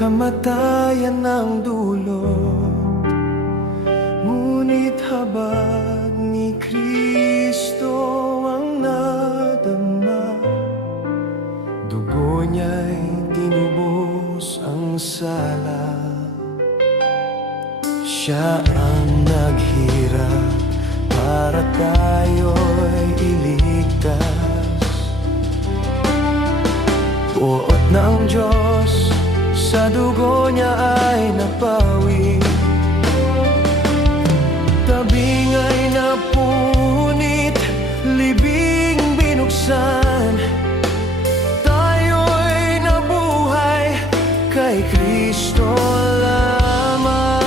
kamatayan ang dulot, ngunit habag ni Kristo ang nadama. Dugo niya'y tinubos ang sala. Siya ang naghirap para tayo'y iligtas. Buot ng Diyos, sa dugo niya ay napawi. Tabing ay napunit, libing binuksan. Tayo'y nabuhay kay Kristo lamang.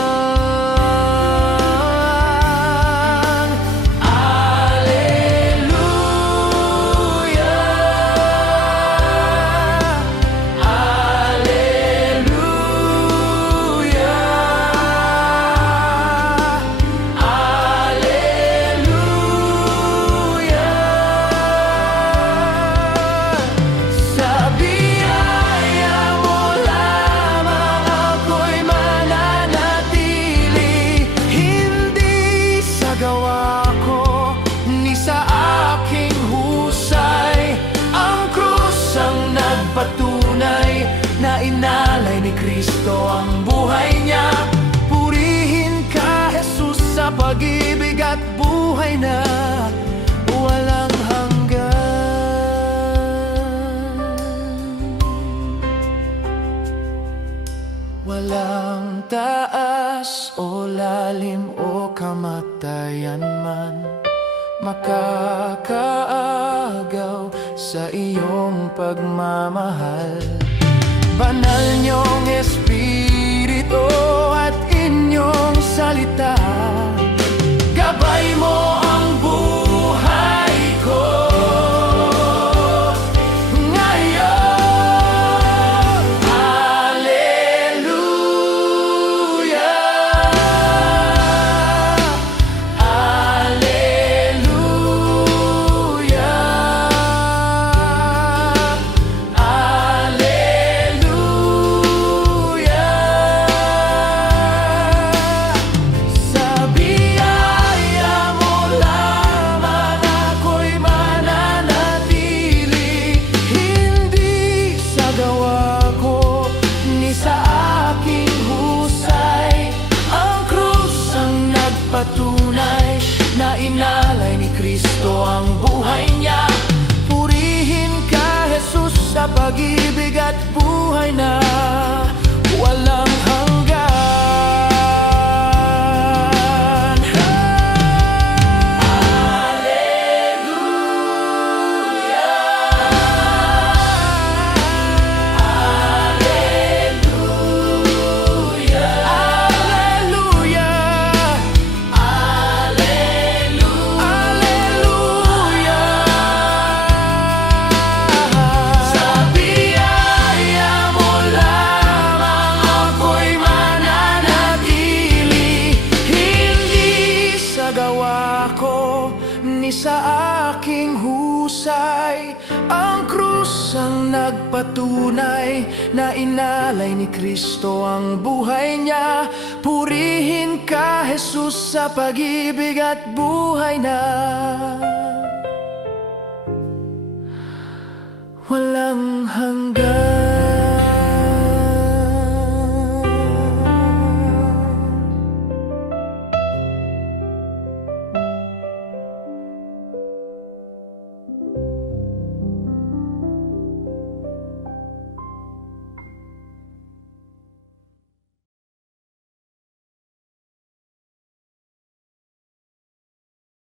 Patunay na inalay ni Kristo ang buhay niya. Purihin ka, Jesus, sa pag-ibig at buhay na walang hanggan. Walang taas o lalim o kamatayan man makakaagaw sa iyong pagmamahal. Banal niyong Espiritu at inyong salita, gabay mo ang buhay ko ngayon. Alleluia, Alleluia, Alleluia. Sa biyaya mo lamang ako'y mananatili, hindi sa gawa ko ni sa aking husay. Ang krus ang nagpatunay na inalay ni Kristo ang buhay niya. Purihin ka, Jesus, sa pag-ibig at buhay na walang hanggan. Alleluia, Alleluia, Alleluia, Alleluia. Sa biyaya mo lamang ako'y mananatili, hindi sa gawa ko ni sa aking husay. Ang krus ang nagpatunay na inalay ni Kristo ang buhay niya. Purihin ka, Jesus, sa pag-ibig at buhay na walang hanggan.